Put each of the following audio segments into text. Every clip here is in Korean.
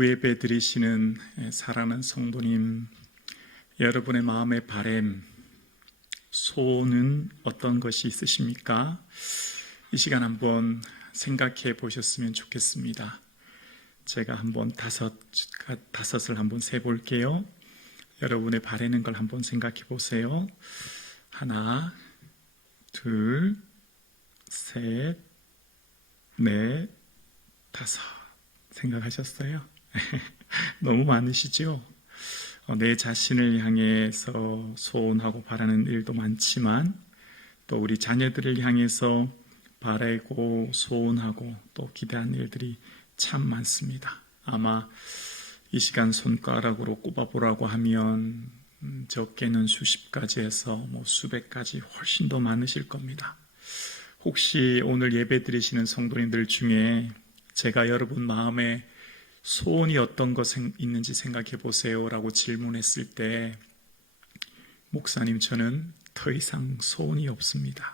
주예배 드리시는 사랑하는 성도님, 여러분의 마음의 바람, 소원은 어떤 것이 있으십니까? 이 시간 한번 생각해 보셨으면 좋겠습니다. 제가 한번 다섯을 한번 세볼게요. 여러분의 바라는 걸 한번 생각해 보세요. 하나, 둘, 셋, 넷, 다섯. 생각하셨어요? 너무 많으시죠? 내 자신을 향해서 소원하고 바라는 일도 많지만 또 우리 자녀들을 향해서 바라고 소원하고 또 기대하는 일들이 참 많습니다. 아마 이 시간 손가락으로 꼽아보라고 하면 적게는 수십 가지에서 수백 가지 훨씬 더 많으실 겁니다. 혹시 오늘 예배 드리시는 성도님들 중에 제가 여러분 마음에 소원이 어떤 것 있는지 생각해 보세요 라고 질문했을 때, 목사님, 저는 더 이상 소원이 없습니다.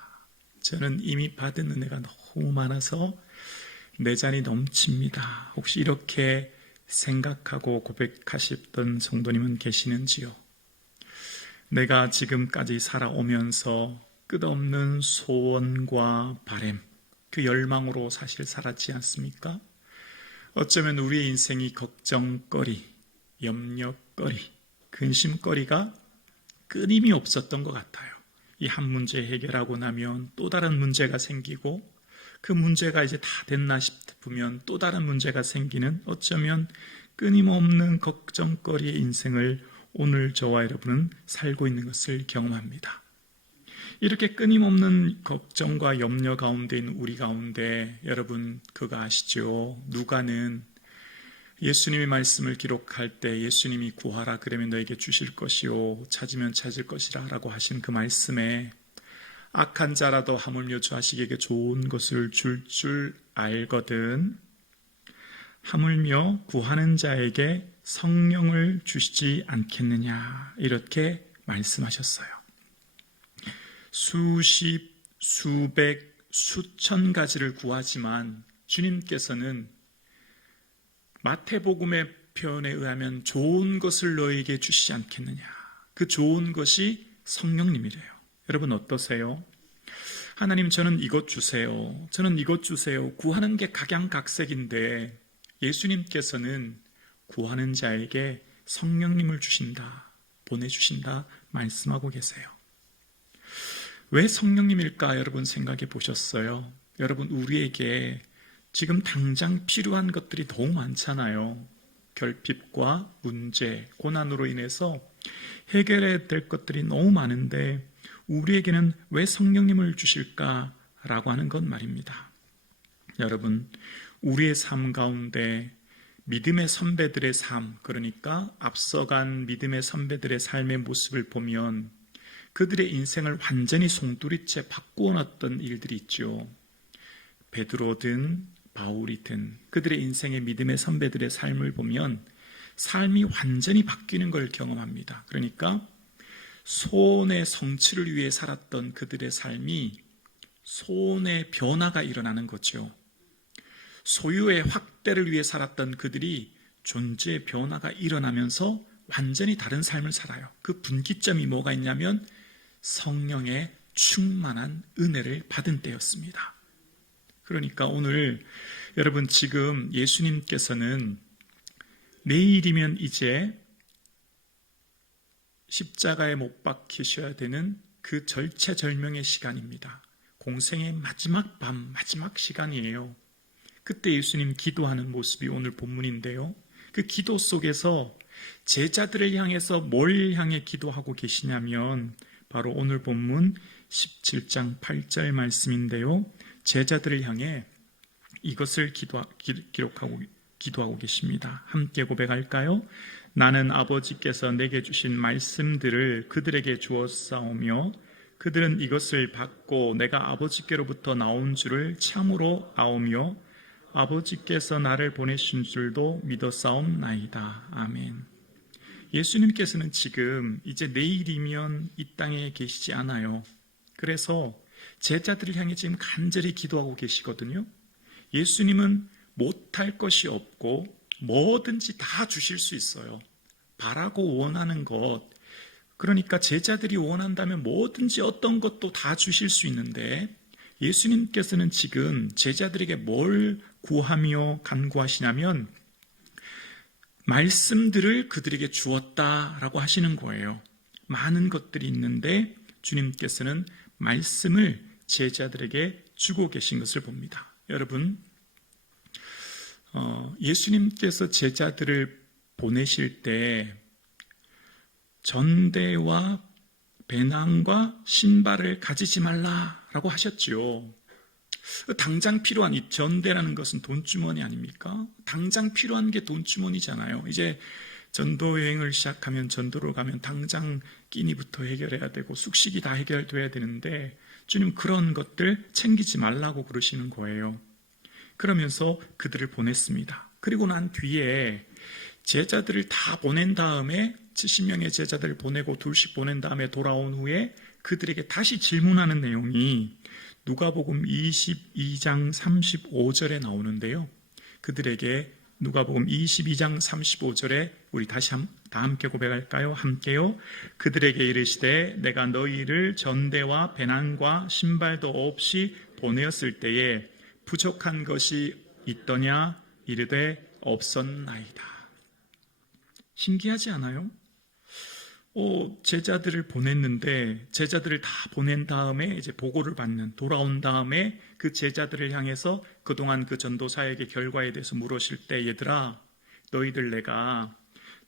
저는 이미 받은 은혜가 너무 많아서 내 잔이 넘칩니다. 혹시 이렇게 생각하고 고백하셨던 성도님은 계시는지요? 내가 지금까지 살아오면서 끝없는 소원과 바람, 그 열망으로 사실 살았지 않습니까? 어쩌면 우리의 인생이 걱정거리, 염려거리, 근심거리가 끊임이 없었던 것 같아요. 이 한 문제 해결하고 나면 또 다른 문제가 생기고, 그 문제가 이제 다 됐나 싶으면 또 다른 문제가 생기는, 어쩌면 끊임없는 걱정거리의 인생을 오늘 저와 여러분은 살고 있는 것을 경험합니다. 이렇게 끊임없는 걱정과 염려 가운데 있는 우리 가운데 여러분 그거 아시죠? 누가는 예수님의 말씀을 기록할 때 예수님이 구하라 그러면 너에게 주실 것이요 찾으면 찾을 것이라 라고 하신 그 말씀에 악한 자라도 하물며 자식에게 좋은 것을 줄 알거든 하물며 구하는 자에게 성령을 주시지 않겠느냐, 이렇게 말씀하셨어요. 수십, 수백, 수천 가지를 구하지만 주님께서는 마태복음의 표현에 의하면 좋은 것을 너에게 주시지 않겠느냐. 그 좋은 것이 성령님이래요. 여러분 어떠세요? 하나님, 저는 이것 주세요. 저는 이것 주세요. 구하는 게 각양각색인데 예수님께서는 구하는 자에게 성령님을 주신다, 보내주신다 말씀하고 계세요. 왜 성령님일까 여러분 생각해 보셨어요? 여러분, 우리에게 지금 당장 필요한 것들이 너무 많잖아요. 결핍과 문제, 고난으로 인해서 해결해야 될 것들이 너무 많은데 우리에게는 왜 성령님을 주실까라고 하는 건 말입니다. 여러분, 우리의 삶 가운데 믿음의 선배들의 삶, 그러니까 앞서간 믿음의 선배들의 삶의 모습을 보면 그들의 인생을 완전히 송두리째 바꾸어 놨던 일들이 있죠. 베드로든 바울이든 그들의 인생의 믿음의 선배들의 삶을 보면 삶이 완전히 바뀌는 걸 경험합니다. 그러니까 소원의 성취를 위해 살았던 그들의 삶이 소원의 변화가 일어나는 거죠. 소유의 확대를 위해 살았던 그들이 존재의 변화가 일어나면서 완전히 다른 삶을 살아요. 그 분기점이 뭐가 있냐면 성령의 충만한 은혜를 받은 때였습니다. 그러니까 오늘 여러분, 지금 예수님께서는 내일이면 이제 십자가에 못 박히셔야 되는 그 절체절명의 시간입니다. 공생의 마지막 밤, 마지막 시간이에요. 그때 예수님 기도하는 모습이 오늘 본문인데요. 그 기도 속에서 제자들을 향해서 뭘 향해 기도하고 계시냐면 바로 오늘 본문 17장 8절 말씀인데요. 제자들을 향해 이것을 기도하고 계십니다. 함께 고백할까요? 나는 아버지께서 내게 주신 말씀들을 그들에게 주었사오며 그들은 이것을 받고 내가 아버지께로부터 나온 줄을 참으로 아오며 아버지께서 나를 보내신 줄도 믿었사옵나이다. 아멘. 예수님께서는 지금 이제 내일이면 이 땅에 계시지 않아요. 그래서 제자들을 향해 지금 간절히 기도하고 계시거든요. 예수님은 못할 것이 없고 뭐든지 다 주실 수 있어요. 바라고 원하는 것, 그러니까 제자들이 원한다면 뭐든지 어떤 것도 다 주실 수 있는데, 예수님께서는 지금 제자들에게 뭘 구하며 간구하시냐면 말씀들을 그들에게 주었다라고 하시는 거예요. 많은 것들이 있는데 주님께서는 말씀을 제자들에게 주고 계신 것을 봅니다. 여러분, 예수님께서 제자들을 보내실 때 전대와 배낭과 신발을 가지지 말라라고 하셨지요. 당장 필요한 이 전대라는 것은 돈주머니 아닙니까? 당장 필요한 게 돈주머니잖아요. 이제 전도 여행을 시작하면, 전도로 가면 당장 끼니부터 해결해야 되고 숙식이 다 해결돼야 되는데 주님 그런 것들 챙기지 말라고 그러시는 거예요. 그러면서 그들을 보냈습니다. 그리고 난 뒤에 제자들을 다 보낸 다음에 70명의 제자들을 보내고 둘씩 보낸 다음에 돌아온 후에 그들에게 다시 질문하는 내용이 누가복음 22장 35절에 나오는데요. 그들에게 누가복음 22장 35절에 우리 다시 다 함께 고백할까요? 함께요. 그들에게 이르시되 내가 너희를 전대와 배낭과 신발도 없이 보내었을 때에 부족한 것이 있더냐? 이르되 없었나이다. 신기하지 않아요? 제자들을 보냈는데 제자들을 다 보낸 다음에 이제 보고를 받는, 돌아온 다음에 그 제자들을 향해서 그동안 그 전도 사역의 결과에 대해서 물으실 때, 얘들아 너희들 내가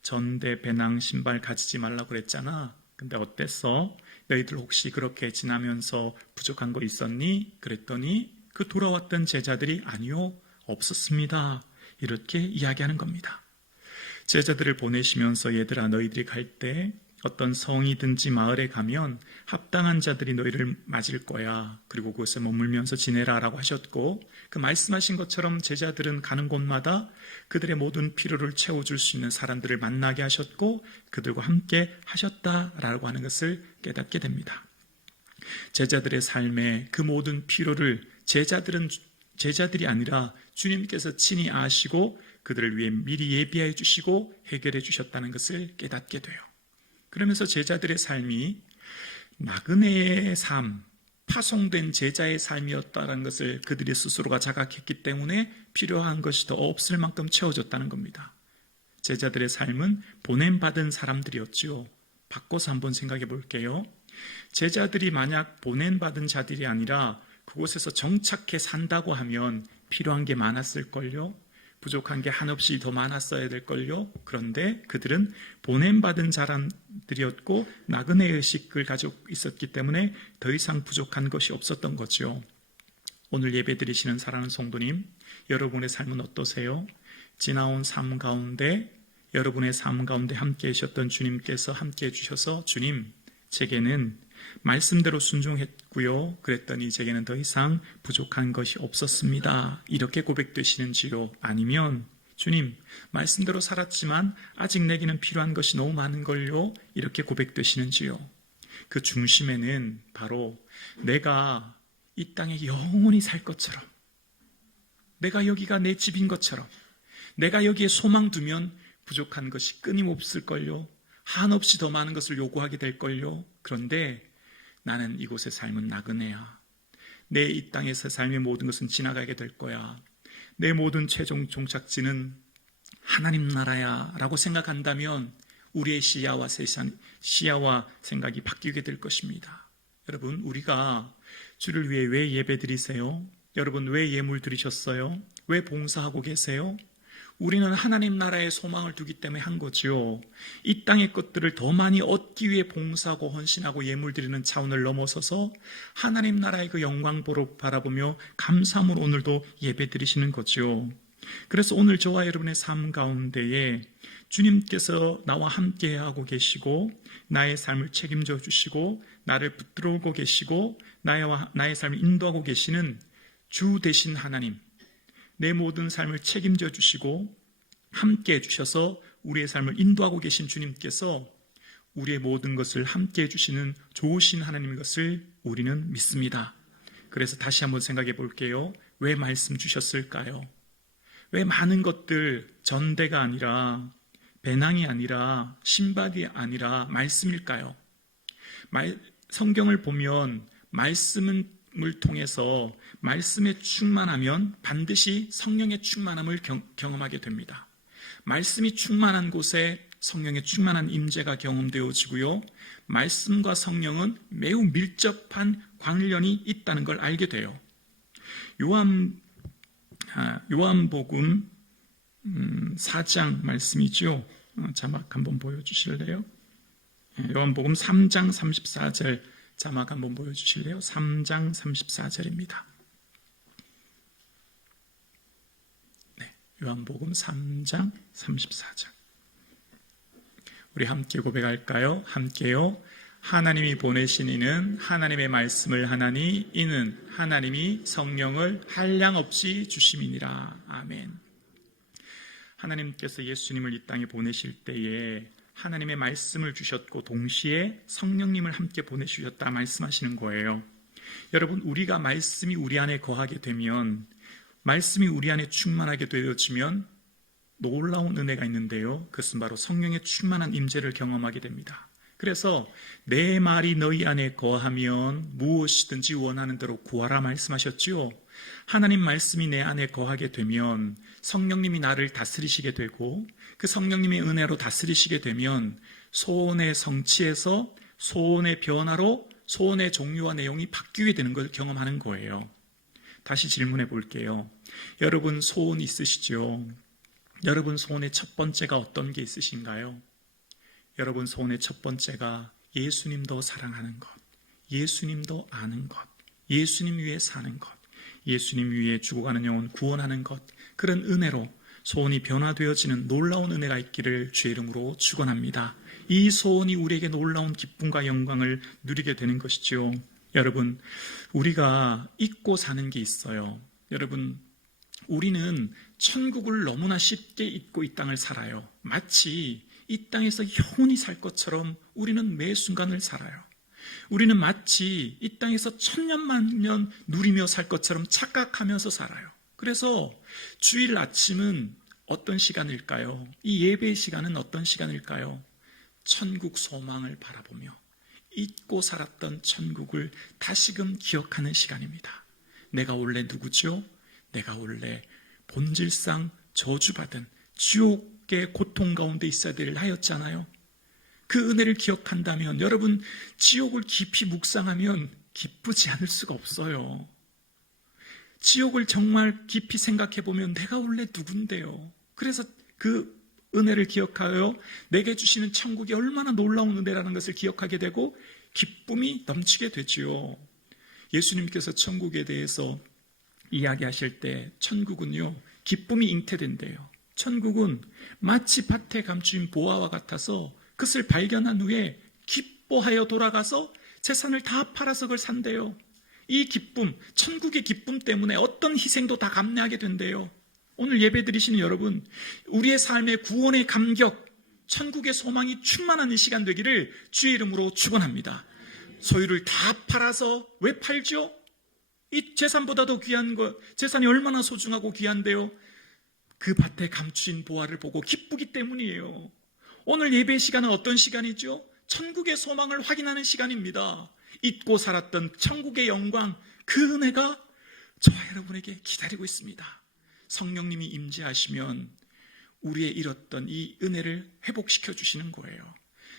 전대 배낭 신발 가지지 말라고 그랬잖아. 근데 어땠어? 너희들 혹시 그렇게 지나면서 부족한 거 있었니? 그랬더니 그 돌아왔던 제자들이 아니요, 없었습니다. 이렇게 이야기하는 겁니다. 제자들을 보내시면서 얘들아 너희들이 갈 때 어떤 성이든지 마을에 가면 합당한 자들이 너희를 맞을 거야. 그리고 그곳에 머물면서 지내라 라고 하셨고, 그 말씀하신 것처럼 제자들은 가는 곳마다 그들의 모든 필요를 채워줄 수 있는 사람들을 만나게 하셨고 그들과 함께 하셨다라고 하는 것을 깨닫게 됩니다. 제자들의 삶에 그 모든 필요를 제자들이 아니라 주님께서 친히 아시고 그들을 위해 미리 예비해 주시고 해결해 주셨다는 것을 깨닫게 돼요. 그러면서 제자들의 삶이 나그네의 삶, 파송된 제자의 삶이었다는 것을 그들이 스스로가 자각했기 때문에 필요한 것이 더 없을 만큼 채워졌다는 겁니다. 제자들의 삶은 보냄받은 사람들이었지요. 바꿔서 한번 생각해 볼게요. 제자들이 만약 보냄받은 자들이 아니라 그곳에서 정착해 산다고 하면 필요한 게 많았을걸요. 부족한 게 한없이 더 많았어야 될걸요. 그런데 그들은 보냄받은 사람들이었고 나그네 의식을 가지고 있었기 때문에 더 이상 부족한 것이 없었던 거죠. 오늘 예배 드리시는 사랑하는 성도님, 여러분의 삶은 어떠세요? 지나온 삶 가운데, 여러분의 삶 가운데 함께 하셨던 주님께서 함께 해주셔서 주님, 제게는 말씀대로 순종했고요. 그랬더니 제게는 더 이상 부족한 것이 없었습니다. 이렇게 고백되시는지요? 아니면 주님, 말씀대로 살았지만 아직 내게는 필요한 것이 너무 많은걸요? 이렇게 고백되시는지요? 그 중심에는 바로 내가 이 땅에 영원히 살 것처럼, 내가 여기가 내 집인 것처럼, 내가 여기에 소망 두면 부족한 것이 끊임없을걸요? 한없이 더 많은 것을 요구하게 될걸요? 그런데 나는 이곳의 삶은 나그네야. 내 이 땅에서 삶의 모든 것은 지나가게 될 거야. 내 모든 최종 종착지는 하나님 나라야 라고 생각한다면 우리의 시야와 생각이 바뀌게 될 것입니다. 여러분, 우리가 주를 위해 왜 예배 드리세요? 여러분, 왜 예물 드리셨어요? 왜 봉사하고 계세요? 우리는 하나님 나라에 소망을 두기 때문에 한 거지요. 이 땅의 것들을 더 많이 얻기 위해 봉사하고 헌신하고 예물 드리는 차원을 넘어서서 하나님 나라의 그 영광 바라보며 감사함으로 오늘도 예배 드리시는 거지요. 그래서 오늘 저와 여러분의 삶 가운데에 주님께서 나와 함께 하고 계시고 나의 삶을 책임져 주시고 나를 붙들어오고 계시고 나의 삶을 인도하고 계시는 주 되신 하나님, 내 모든 삶을 책임져 주시고 함께 해주셔서 우리의 삶을 인도하고 계신 주님께서 우리의 모든 것을 함께 해주시는 좋으신 하나님인 것을 우리는 믿습니다. 그래서 다시 한번 생각해 볼게요. 왜 말씀 주셨을까요? 왜 많은 것들 전대가 아니라 배낭이 아니라 신발이 아니라 말씀일까요? 성경을 보면 말씀을 통해서 말씀에 충만하면 반드시 성령의 충만함을 경험하게 됩니다. 말씀이 충만한 곳에 성령의 충만한 임재가 경험되어지고요. 말씀과 성령은 매우 밀접한 관련이 있다는 걸 알게 돼요. 요한복음 4장 말씀이죠. 자막 한번 보여주실래요? 요한복음 3장 34절 자막 한번 보여주실래요? 3장 34절입니다. 네, 요한복음 3장 34절. 우리 함께 고백할까요? 함께요. 하나님이 보내신 이는 하나님의 말씀을 하나니 이는 하나님이 성령을 한량없이 주심이니라. 아멘. 하나님께서 예수님을 이 땅에 보내실 때에 하나님의 말씀을 주셨고 동시에 성령님을 함께 보내주셨다 말씀하시는 거예요. 여러분, 우리가 말씀이 우리 안에 거하게 되면, 말씀이 우리 안에 충만하게 되어지면 놀라운 은혜가 있는데요, 그것은 바로 성령의 충만한 임재를 경험하게 됩니다. 그래서 내 말이 너희 안에 거하면 무엇이든지 원하는 대로 구하라 말씀하셨지요. 하나님 말씀이 내 안에 거하게 되면 성령님이 나를 다스리시게 되고, 그 성령님의 은혜로 다스리시게 되면 소원의 성취에서 소원의 변화로 소원의 종류와 내용이 바뀌게 되는 걸 경험하는 거예요. 다시 질문해 볼게요. 여러분 소원 있으시죠? 여러분 소원의 첫 번째가 어떤 게 있으신가요? 여러분 소원의 첫 번째가 예수님도 사랑하는 것, 예수님도 아는 것, 예수님 위에 사는 것, 예수님 위에 죽어가는 영혼 구원하는 것, 그런 은혜로 소원이 변화되어지는 놀라운 은혜가 있기를 주의 이름으로 축원합니다. 이 소원이 우리에게 놀라운 기쁨과 영광을 누리게 되는 것이죠. 여러분, 우리가 잊고 사는 게 있어요. 여러분, 우리는 천국을 너무나 쉽게 잊고 이 땅을 살아요. 마치 이 땅에서 영원히 살 것처럼 우리는 매 순간을 살아요. 우리는 마치 이 땅에서 천년만년 누리며 살 것처럼 착각하면서 살아요. 그래서 주일 아침은 어떤 시간일까요? 이 예배의 시간은 어떤 시간일까요? 천국 소망을 바라보며 잊고 살았던 천국을 다시금 기억하는 시간입니다. 내가 원래 누구죠? 내가 원래 본질상 저주받은 지옥의 고통 가운데 있어야 될 나였잖아요. 그 은혜를 기억한다면, 여러분 지옥을 깊이 묵상하면 기쁘지 않을 수가 없어요. 지옥을 정말 깊이 생각해 보면 내가 원래 누군데요. 그래서 그 은혜를 기억하여 내게 주시는 천국이 얼마나 놀라운 은혜라는 것을 기억하게 되고 기쁨이 넘치게 되지요. 예수님께서 천국에 대해서 이야기하실 때 천국은요, 기쁨이 잉태된대요. 천국은 마치 밭에 감추인 보화와 같아서 그것을 발견한 후에 기뻐하여 돌아가서 재산을 다 팔아서 그걸 산대요. 이 기쁨, 천국의 기쁨 때문에 어떤 희생도 다 감내하게 된대요. 오늘 예배 드리시는 여러분, 우리의 삶의 구원의 감격, 천국의 소망이 충만한 이 시간 되기를 주의 이름으로 축원합니다. 소유를 다 팔아서, 왜 팔죠? 이 재산보다도 귀한 것, 재산이 얼마나 소중하고 귀한데요, 그 밭에 감추인 보화를 보고 기쁘기 때문이에요. 오늘 예배 시간은 어떤 시간이죠? 천국의 소망을 확인하는 시간입니다. 잊고 살았던 천국의 영광, 그 은혜가 저와 여러분에게 기다리고 있습니다. 성령님이 임재하시면 우리의 잃었던 이 은혜를 회복시켜 주시는 거예요.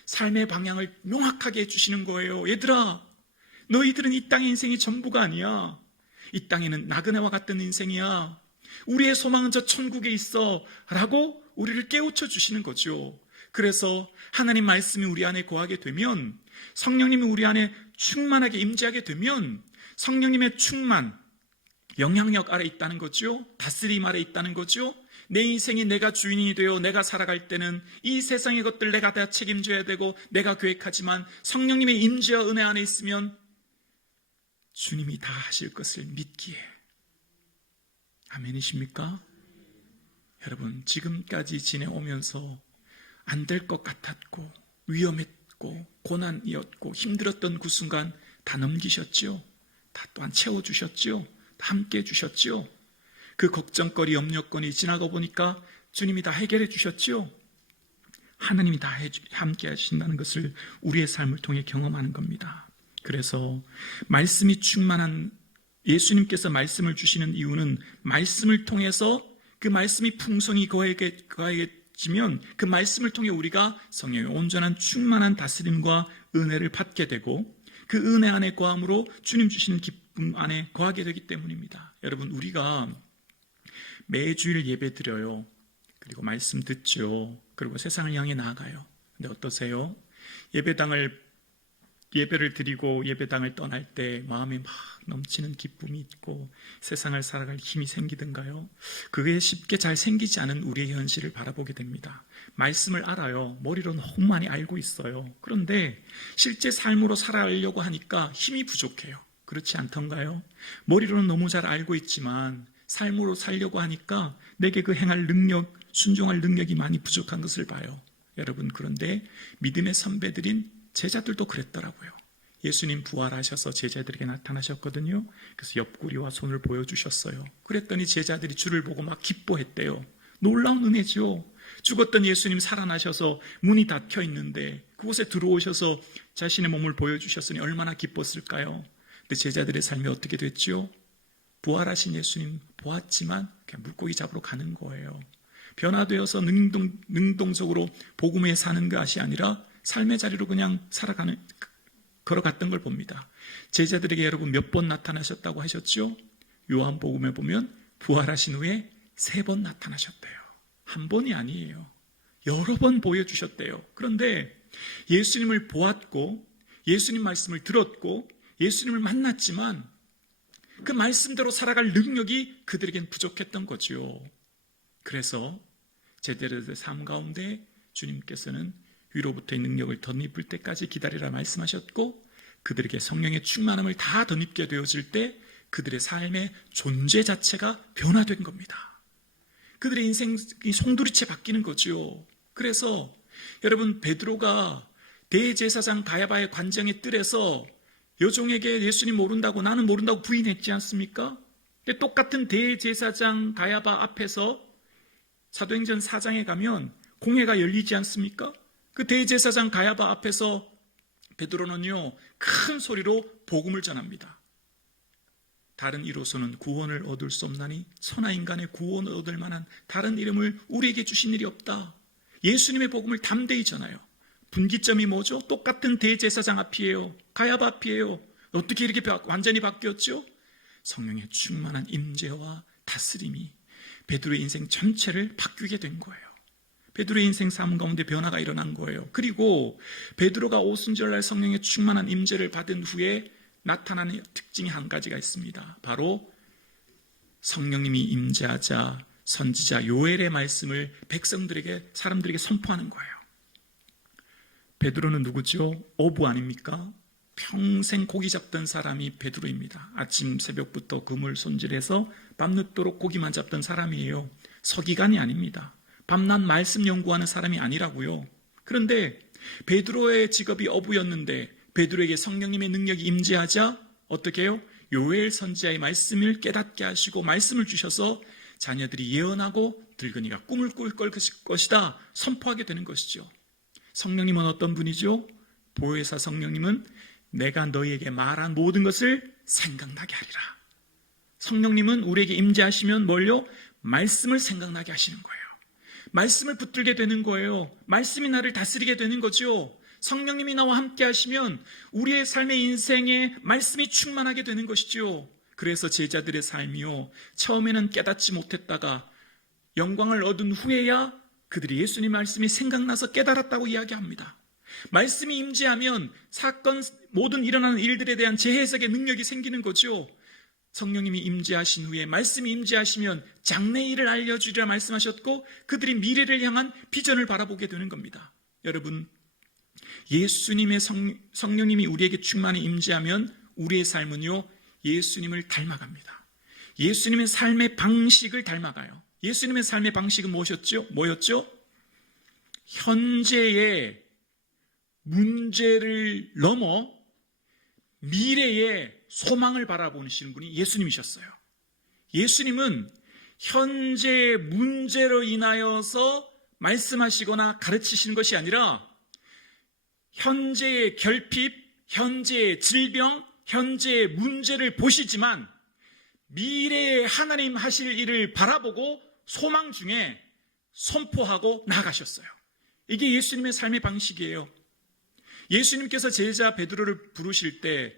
삶의 방향을 명확하게 해주시는 거예요. 얘들아, 너희들은 이 땅의 인생이 전부가 아니야. 이 땅에는 나그네와 같은 인생이야. 우리의 소망은 저 천국에 있어 라고 우리를 깨우쳐 주시는 거죠. 그래서 하나님 말씀이 우리 안에 거하게 되면, 성령님이 우리 안에 충만하게 임재하게 되면 성령님의 충만, 영향력 아래 있다는 거죠. 다스림 아래 있다는 거죠. 내 인생이 내가 주인이 되어 내가 살아갈 때는 이 세상의 것들 내가 다 책임져야 되고 내가 계획하지만, 성령님의 임재와 은혜 안에 있으면 주님이 다 하실 것을 믿기에. 아멘이십니까? 여러분, 지금까지 지내오면서 안 될 것 같았고 위험했고 고난이었고 힘들었던 그 순간 다 넘기셨죠? 다 또한 채워주셨죠? 다 함께 해주셨죠? 그 걱정거리, 염려거리 지나고 보니까 주님이 다 해결해 주셨죠? 하나님이 다 함께 하신다는 것을 우리의 삶을 통해 경험하는 겁니다. 그래서 말씀이 충만한 예수님께서 말씀을 주시는 이유는 말씀을 통해서 그 말씀이 풍성히 거해지면 그 말씀을 통해 우리가 성령의 온전한 충만한 다스림과 은혜를 받게 되고 그 은혜 안에 거함으로 주님 주시는 기쁨 안에 거하게 되기 때문입니다. 여러분, 우리가 매주일 예배 드려요. 그리고 말씀 듣죠. 그리고 세상을 향해 나아가요. 근데 어떠세요? 예배를 드리고 예배당을 떠날 때 마음에 막 넘치는 기쁨이 있고 세상을 살아갈 힘이 생기던가요? 그게 쉽게 잘 생기지 않은 우리의 현실을 바라보게 됩니다. 말씀을 알아요. 머리로 너무 많이 알고 있어요. 그런데 실제 삶으로 살아가려고 하니까 힘이 부족해요. 그렇지 않던가요? 머리로는 너무 잘 알고 있지만 삶으로 살려고 하니까 내게 그 행할 능력, 순종할 능력이 많이 부족한 것을 봐요. 여러분, 그런데 믿음의 선배들인 제자들도 그랬더라고요. 예수님 부활하셔서 제자들에게 나타나셨거든요. 그래서 옆구리와 손을 보여주셨어요. 그랬더니 제자들이 주를 보고 막 기뻐했대요. 놀라운 은혜죠. 죽었던 예수님 살아나셔서 문이 닫혀 있는데 그곳에 들어오셔서 자신의 몸을 보여주셨으니 얼마나 기뻤을까요? 근데 제자들의 삶이 어떻게 됐죠? 부활하신 예수님 보았지만 그냥 물고기 잡으러 가는 거예요. 변화되어서 능동적으로 복음에 사는 것이 아니라 삶의 자리로 그냥 걸어갔던 걸 봅니다. 제자들에게 여러분 몇 번 나타나셨다고 하셨죠? 요한복음에 보면 부활하신 후에 3번 나타나셨대요. 한 번이 아니에요. 여러 번 보여주셨대요. 그런데 예수님을 보았고 예수님 말씀을 들었고 예수님을 만났지만 그 말씀대로 살아갈 능력이 그들에겐 부족했던 거죠. 그래서 제자들의 삶 가운데 주님께서는 위로부터의 능력을 덧입을 때까지 기다리라 말씀하셨고 그들에게 성령의 충만함을 다 덧입게 되어질 때 그들의 삶의 존재 자체가 변화된 겁니다. 그들의 인생이 송두리째 바뀌는 거죠. 그래서 여러분, 베드로가 대제사장 가야바의 관정의 뜰에서 여종에게 예수님 모른다고, 나는 모른다고 부인했지 않습니까? 근데 똑같은 대제사장 가야바 앞에서 사도행전 4장에 가면 공회가 열리지 않습니까? 그 대제사장 가야바 앞에서 베드로는요 큰 소리로 복음을 전합니다. 다른 이로서는 구원을 얻을 수 없나니 천하 인간의 구원을 얻을 만한 다른 이름을 우리에게 주신 일이 없다. 예수님의 복음을 담대히 전하여. 분기점이 뭐죠? 똑같은 대제사장 앞이에요. 가야바 앞이에요. 어떻게 이렇게 완전히 바뀌었죠? 성령의 충만한 임재와 다스림이 베드로의 인생 전체를 바뀌게 된 거예요. 베드로의 인생 삶 가운데 변화가 일어난 거예요. 그리고 베드로가 오순절날 성령의 충만한 임재를 받은 후에 나타나는 특징이 한 가지가 있습니다. 바로 성령님이 임재하자 선지자 요엘의 말씀을 백성들에게, 사람들에게 선포하는 거예요. 베드로는 누구죠? 어부 아닙니까? 평생 고기 잡던 사람이 베드로입니다. 아침 새벽부터 그물 손질해서 밤늦도록 고기만 잡던 사람이에요. 서기관이 아닙니다. 밤낮 말씀 연구하는 사람이 아니라고요. 그런데 베드로의 직업이 어부였는데 베드로에게 성령님의 능력이 임재하자 어떻게 해요? 요엘 선지자의 말씀을 깨닫게 하시고 말씀을 주셔서 자녀들이 예언하고 늙은이가 꿈을 꿀 것이다 선포하게 되는 것이죠. 성령님은 어떤 분이죠? 보혜사 성령님은 내가 너희에게 말한 모든 것을 생각나게 하리라. 성령님은 우리에게 임재하시면 뭘요? 말씀을 생각나게 하시는 거예요. 말씀을 붙들게 되는 거예요. 말씀이 나를 다스리게 되는 거죠. 성령님이 나와 함께 하시면 우리의 삶의 인생에 말씀이 충만하게 되는 것이죠. 그래서 제자들의 삶이요, 처음에는 깨닫지 못했다가 영광을 얻은 후에야 그들이 예수님 말씀이 생각나서 깨달았다고 이야기합니다. 말씀이 임재하면 사건, 모든 일어나는 일들에 대한 재해석의 능력이 생기는 거죠. 성령님이 임재하신 후에 말씀이 임재하시면 장래일을 알려주리라 말씀하셨고 그들이 미래를 향한 비전을 바라보게 되는 겁니다. 여러분, 예수님의 성령님이 우리에게 충만히 임재하면 우리의 삶은요 예수님을 닮아갑니다. 예수님의 삶의 방식을 닮아가요. 예수님의 삶의 방식은 뭐였죠? 현재의 문제를 넘어 미래의 소망을 바라보시는 분이 예수님이셨어요. 예수님은 현재의 문제로 인하여서 말씀하시거나 가르치시는 것이 아니라 현재의 결핍, 현재의 질병, 현재의 문제를 보시지만 미래에 하나님 하실 일을 바라보고 소망 중에 선포하고 나아가셨어요. 이게 예수님의 삶의 방식이에요. 예수님께서 제자 베드로를 부르실 때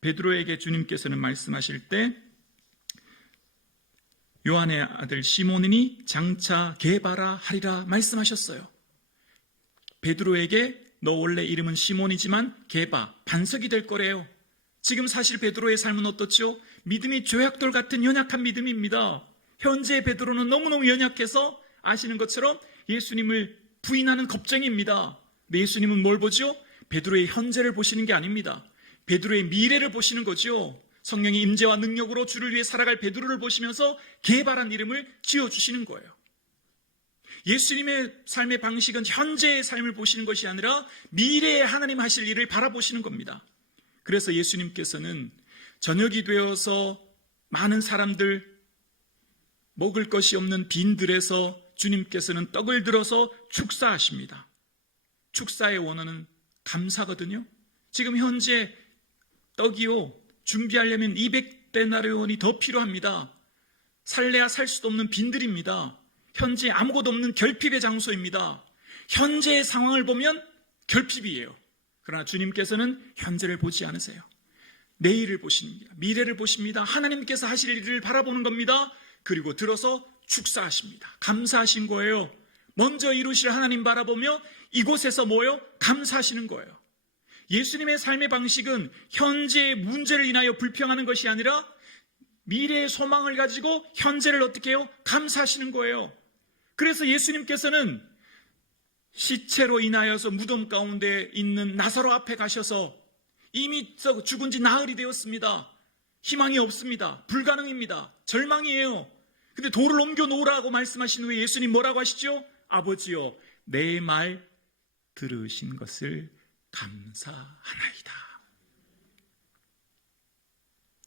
베드로에게 주님께서는 말씀하실 때 요한의 아들 시몬이니 장차 게바라 하리라 말씀하셨어요. 베드로에게 너 원래 이름은 시몬이지만 게바, 반석이 될 거래요. 지금 사실 베드로의 삶은 어떻죠? 믿음이 조약돌 같은 연약한 믿음입니다. 현재 베드로는 너무너무 연약해서 아시는 것처럼 예수님을 부인하는 겁쟁이입니다. 근데 예수님은 뭘 보죠? 베드로의 현재를 보시는 게 아닙니다. 베드로의 미래를 보시는 거죠. 성령의 임재와 능력으로 주를 위해 살아갈 베드로를 보시면서 게바란 이름을 지어주시는 거예요. 예수님의 삶의 방식은 현재의 삶을 보시는 것이 아니라 미래에 하나님 하실 일을 바라보시는 겁니다. 그래서 예수님께서는 저녁이 되어서 많은 사람들 먹을 것이 없는 빈들에서 주님께서는 떡을 들어서 축사하십니다. 축사의 원어는 감사거든요. 지금 현재 떡이요, 준비하려면 200데나리온이 더 필요합니다. 살래야 살 수도 없는 빈들입니다. 현재 아무것도 없는 결핍의 장소입니다. 현재의 상황을 보면 결핍이에요. 그러나 주님께서는 현재를 보지 않으세요. 내일을 보십니다. 미래를 보십니다. 하나님께서 하실 일을 바라보는 겁니다. 그리고 들어서 축사하십니다. 감사하신 거예요. 먼저 이루실 하나님 바라보며 이곳에서 뭐요? 감사하시는 거예요. 예수님의 삶의 방식은 현재의 문제를 인하여 불평하는 것이 아니라 미래의 소망을 가지고 현재를 어떻게 해요? 감사하시는 거예요. 그래서 예수님께서는 시체로 인하여서 무덤 가운데 있는 나사로 앞에 가셔서 이미 죽은 지 나흘이 되었습니다. 희망이 없습니다. 불가능입니다. 절망이에요. 근데 돌을 옮겨 놓으라고 말씀하신 후에 예수님 뭐라고 하시죠? 아버지요, 내 말 들으신 것을 감사하나이다.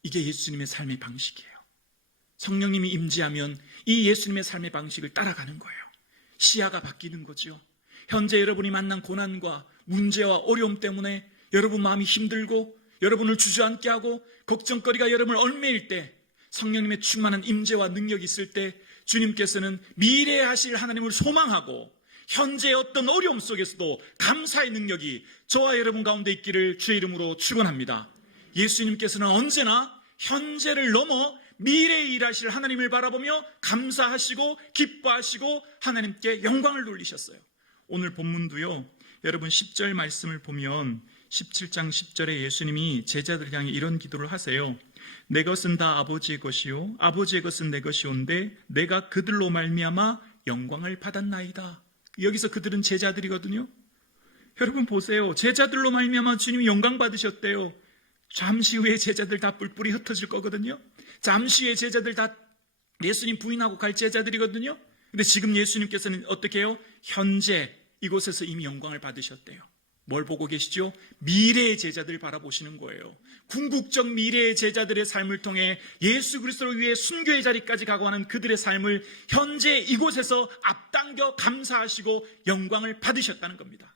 이게 예수님의 삶의 방식이에요. 성령님이 임재하면 이 예수님의 삶의 방식을 따라가는 거예요. 시야가 바뀌는 거죠. 현재 여러분이 만난 고난과 문제와 어려움 때문에 여러분 마음이 힘들고 여러분을 주저앉게 하고 걱정거리가 여러분을 얽매일 때 성령님의 충만한 임재와 능력이 있을 때 주님께서는 미래에 하실 하나님을 소망하고 현재의 어떤 어려움 속에서도 감사의 능력이 저와 여러분 가운데 있기를 주의 이름으로 축원합니다. 예수님께서는 언제나 현재를 넘어 미래에 일하실 하나님을 바라보며 감사하시고 기뻐하시고 하나님께 영광을 돌리셨어요. 오늘 본문도요, 여러분 10절 말씀을 보면 17장 10절에 예수님이 제자들 향해 이런 기도를 하세요. 내 것은 다 아버지의 것이요 아버지의 것은 내 것이온데 내가 그들로 말미암아 영광을 받았나이다. 여기서 그들은 제자들이거든요. 여러분 보세요. 제자들로 말미암아 주님이 영광 받으셨대요. 잠시 후에 제자들 다 뿔뿔이 흩어질 거거든요. 잠시 후에 제자들 다 예수님 부인하고 갈 제자들이거든요. 근데 지금 예수님께서는 어떻게 해요? 현재 이곳에서 이미 영광을 받으셨대요. 뭘 보고 계시죠? 미래의 제자들을 바라보시는 거예요. 궁극적 미래의 제자들의 삶을 통해 예수 그리스도를 위해 순교의 자리까지 가고하는 그들의 삶을 현재 이곳에서 앞당겨 감사하시고 영광을 받으셨다는 겁니다.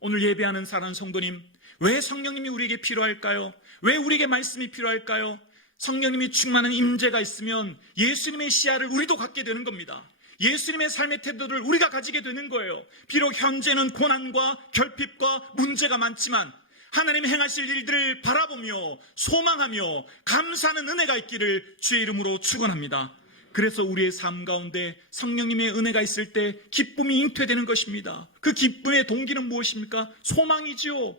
오늘 예배하는 사랑하는 성도님, 왜 성령님이 우리에게 필요할까요? 왜 우리에게 말씀이 필요할까요? 성령님이 충만한 임재가 있으면 예수님의 시야를 우리도 갖게 되는 겁니다. 예수님의 삶의 태도를 우리가 가지게 되는 거예요. 비록 현재는 고난과 결핍과 문제가 많지만 하나님 행하실 일들을 바라보며 소망하며 감사하는 은혜가 있기를 주의 이름으로 축원합니다. 그래서 우리의 삶 가운데 성령님의 은혜가 있을 때 기쁨이 잉태되는 것입니다. 그 기쁨의 동기는 무엇입니까? 소망이지요.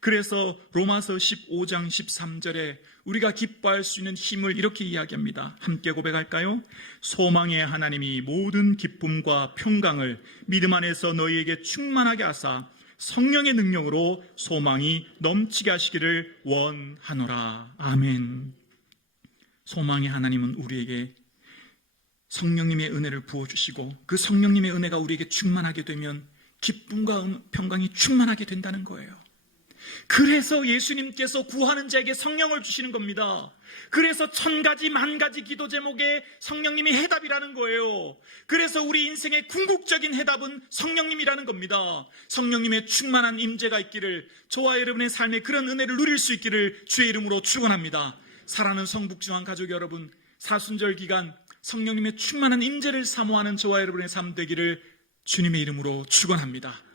그래서 로마서 15장 13절에 우리가 기뻐할 수 있는 힘을 이렇게 이야기합니다. 함께 고백할까요? 소망의 하나님이 모든 기쁨과 평강을 믿음 안에서 너희에게 충만하게 하사 성령의 능력으로 소망이 넘치게 하시기를 원하노라. 아멘. 소망의 하나님은 우리에게 성령님의 은혜를 부어주시고 그 성령님의 은혜가 우리에게 충만하게 되면 기쁨과 평강이 충만하게 된다는 거예요. 그래서 예수님께서 구하는 자에게 성령을 주시는 겁니다. 그래서 1000가지 만가지 기도 제목에 성령님이 해답이라는 거예요. 그래서 우리 인생의 궁극적인 해답은 성령님이라는 겁니다. 성령님의 충만한 임재가 있기를, 저와 여러분의 삶에 그런 은혜를 누릴 수 있기를 주의 이름으로 축원합니다. 사랑하는 성북중앙 가족 여러분, 사순절 기간 성령님의 충만한 임재를 사모하는 저와 여러분의 삶 되기를 주님의 이름으로 축원합니다.